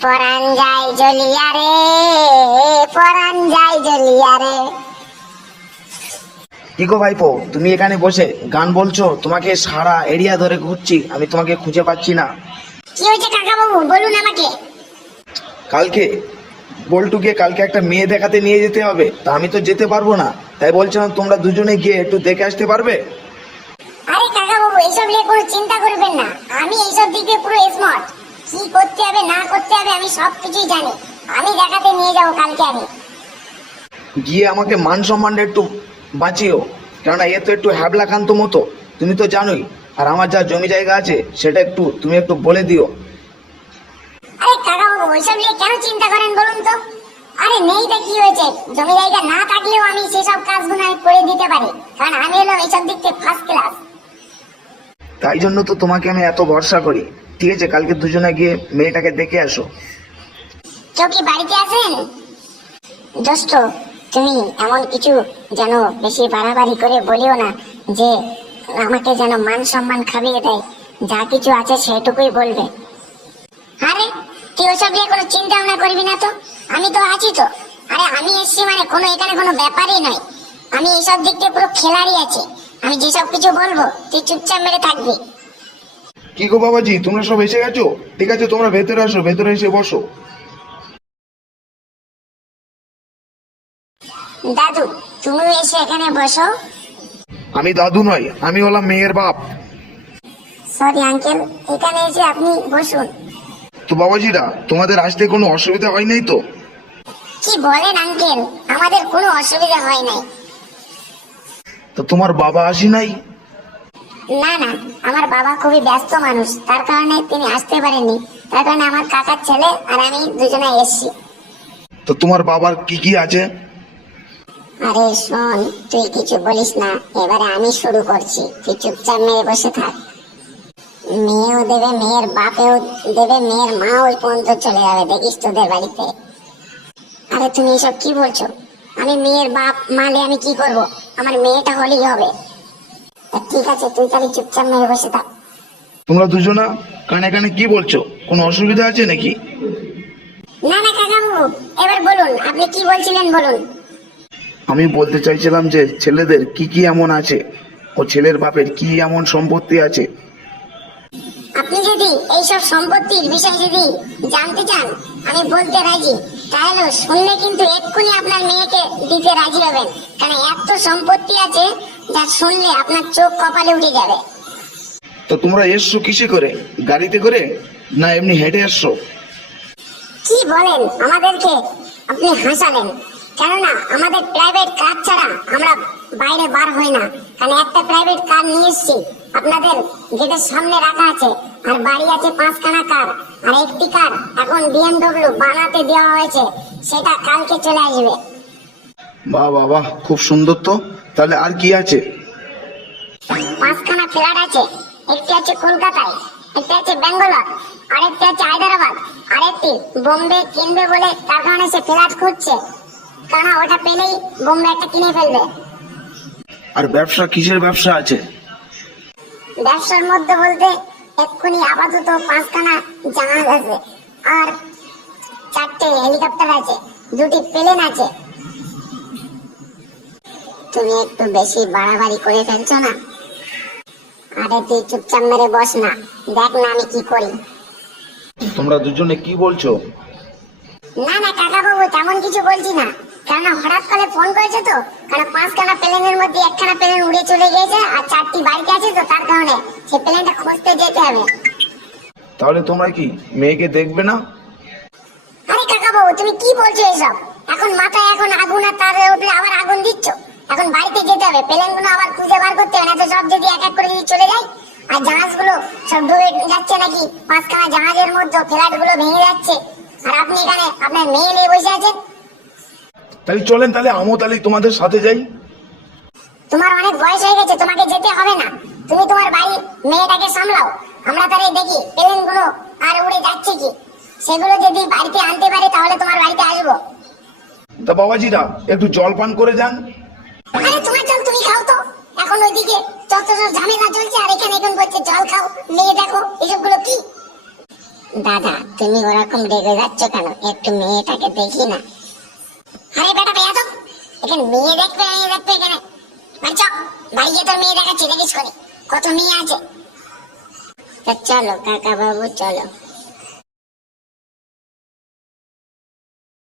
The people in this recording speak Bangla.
পরাণ যায় জ্বলিয়া রে পরাণ যায় জ্বলিয়া রে। কি গো ভাইপো তুমি এখানে বসে গান বলছো তোমাকে সারা এরিয়া ধরে ঘুরছি আমি তোমাকে খুঁজে পাচ্ছি না। কি হয়েছে কাকা বাবু বলুন আমাকে। কালকে বল্টুকে কালকে একটা মেয়ে দেখাতে নিয়ে যেতে হবে তা আমি তো যেতে পারব না তাই বলছিলাম তোমরা দুজনে গিয়ে একটু দেখে আসতে পারবে? আরে কাকা বাবু এইসব নিয়ে কোনো চিন্তা করবেন না আমি এইসব দিকে পুরো স্মার্ট কি করতে হবে না করতে হবে আমি সব কিছুই জানি। আমি দেখাতে নিয়ে যাব কালকে আমি। গিয়ে আমাকে মান সম্মানটা একটু বাঁচিও। কেননা এ তো একটু হ্যাবলাকান্ত মতো তুমি তো জানোই। আর আমার যা জমি জায়গা আছে সেটা একটু তুমি একটু বলে দিও। আরে কাকা বাবু ওইসব নিয়ে কেন চিন্তা করেন বলুন তো? আরে নেই তো কি হয়েছে? জমি জায়গা না থাকলেও আমি সেসব কাজগুলো আমি করে দিতে পারি। কারণ আমি হলাম এইসব দিক থেকে ফার্স্ট ক্লাস তাই জন্য তো তোমাকে আমি এত ভরসা করি। ঠিক আছে, কালকে দুজনে গিয়ে মেয়েটাকে দেখে আসো। কেউ কি বাড়িতে আছেন? দোস্ত, তুমি এমন কিছু যেন বেশি বাড়াবাড়ি করে বলিও না, যে আমাকে যেন মান সম্মান খাবিয়ে দেয়। যা কিছু আছে সেটুকুই বলবে। আরে, তুই ওসব নিয়ে কোনো চিন্তা ভাবনা করবি না তো? আমি তো আছি তো। আরে, আমি এসছি মানে কোনো এখানে কোনো ব্যাপারই নয়। আমি এইসব দিক দিয়ে পুরো খেলারই আছি। আমি যেসব কিছু বলব, তুই চুপচাপ মেরে থাকবি। কি গো বাবাজি তোমরা সব এসে গেছো? ঠিক আছে তোমরা ভেতরে আসো ভেতরে এসে বসো। দাদু তুমি এসে এখানে বসো। আমি দাদু নয় আমি হলাম মেয়ের বাপ। সরি আঙ্কেল এখানে এসে আপনি বসুন। তো বাবাজিরা তোমাদের আসতে কোনো অসুবিধা হয় নাই তো? কি বলেন আঙ্কেল আমাদের কোনো অসুবিধা হয় নাই। তো তোমার বাবা আসি নাই? না না আমার বাবা খুবই ব্যস্ত মানুষ। তার কারণে তিনি আসতে পারেননি। তার কারণে আমার কাকার ছেলে আর আমি দুজনে এসছি। তো তোমার বাবার কি কি আছে? আরে শোন তুই কিছু বলিস না। এবারে আমি শুরু করছি। তুই চুপচাপ মেরে বসে থাক। মেয়েও দেবে মেয়ের বাপেও দেবে মেয়ের মা ওই পর্যন্ত চলে যাবে। দেখিস তোদের বাড়িতে। আরে তুমি এসব কি বলছো? আমি মেয়ের বাপ মালে আমি কি করব? আমার মেয়েটা হলেই হবে। ঠিক আছে তুই তাহলে চুপচাপ মেরে বসে থাক। তোমরা দুজনা কানে কানে কি বলছো? কোনো অসুবিধা আছে নাকি? না না কাকাবাবু এবার বলুন আপনি কি বলছিলেন বলুন। আমি বলতে চাইছিলাম যে ছেলেদের কি কি এমন আছে? ও ছেলের বাপের কি এমন সম্পত্তি আছে? আপনি যদি এইসব সম্পত্তির বিষয় যদি জানতে চান আমি বলতে রাজি। তাহলে শুনলে কিন্তু এক্ষুনি দিতে রাজি হবেন। কারণ এত সম্পত্তি আছে যা শুনলে আপনার চোখ কপালে উঠে যাবে। তো তোমরা এসছো কিসে করে? গাড়িতে করে? না এমনি হেঁটে আসছো? কি বলেন আমাদেরকে? আপনি হাসালেন কেননা আমাদের প্রাইভেট কার ছাড়া আমরা বাইরে বার হই না। কারণ একটা প্রাইভেট কার নিয়ে এসেছি। আপনাদের গেটের সামনে রাখা আছে। আর বাড়ি আছে পাঁচখানা কার আর একটি কার এখন বিএমডব্লিউ বানাতে দেওয়া হয়েছে। সেটা কালকে চলে আসবে। বাহ বাহ বাহ খুব সুন্দর তো। তাহলে আর কি আছে? পাঁচখানা ফ্ল্যাট আছে একটি আছে কলকাতায় একটি আছে ব্যাঙ্গালোর আরেকটি আছে হায়দ্রাবাদ আরেকটি বোম্বে কিনবে বলে তার কারণে সে ফ্ল্যাট খুঁজছে। কারণ ওটা পেলেই বোম্বে একটা কিনে ফেলবে। আর ব্যবসা কিসের ব্যবসা আছে? ব্যবসার মধ্যে বলতে এক্ষুনি আপাতত পাঁচখানা জাহাজ আছে আর চারটে হেলিকপ্টার আছে দুটি প্লেন আছে তুমি একটু বেশি বাড়াবাড়ি করে ফেলছো না? আরে তুই চুপচাপ মেরে বস না। দেখ না আমি কি করি। তোমরা দুজনে কি বলছো? না না কাকা বাবু তেমন কিছু বলছি না। কেন হঠাৎ করে ফোন করেছে তো? কারণ পাঁচখানা প্লেনের মধ্যে একখানা প্লেন উড়ে চলে গিয়েছে আর চারটি বাড়িতে আছে তো তার কারণে? সেই প্লেনটা খুঁজতে যেতে হবে। তাহলে তোমরা কি মেয়েকে দেখবে না? আরে কাকা বাবু তুমি কি বলছো এসব? এখন মাথায় এখন আগুন আর তার উঠলে আবার আগুন দিচ্ছ? এখন বাড়িতে যেতে হবে। প্লেনগুলো আবার খুঁজে বার করতে হবে না তো সব যদি এক এক করে যদি চলে যায় আর জাহাজগুলো সব ডুবে যাচ্ছে নাকি? পাঁচখানা জাহাজের মধ্যে ফ্ল্যাটগুলো ভেঙে যাচ্ছে। আর আপনি এখানে আপনার মেয়ে নিয়ে বসে আছেন? তাহলে চলেন তাহলে আমও তাহলে তোমাদের সাথে যাই। তোমার অনেক বয়স হয়ে গেছে তোমাকে যেতে হবে না। তুমি তোমার বাড়ি মেয়েটাকে সামলাও। আমরা তাহলে দেখি প্লেনগুলো আর উড়ে যাচ্ছে কি। সেগুলো যদি বাড়িতে আনতে পারে তাহলে তোমার বাড়িতে আসব। তা বাবাজিরা একটু জল পান করে যান। আরে তোমার জল তুমি খাও তো। এখন ওইদিকে যত ঝামেলা চলছে, আর এখানে এখন বলছে, জল খাও, মেয়ে দেখো এসবগুলো কি? দাদা, তুমি ওরকম রেগে যাচ্ছ কেন? একটু মেয়েটাকে দেখি না। আরে বেটা পেয়া তো এখানে মেয়ে দেখবে মেয়ে দেখবে এখানে। বাড়ি চ বাড়ি গিয়ে তোর মেয়ে দেখাচ্ছি, দেখিস করে কত মেয়ে আছে। চলো কাকা বাবু চলো।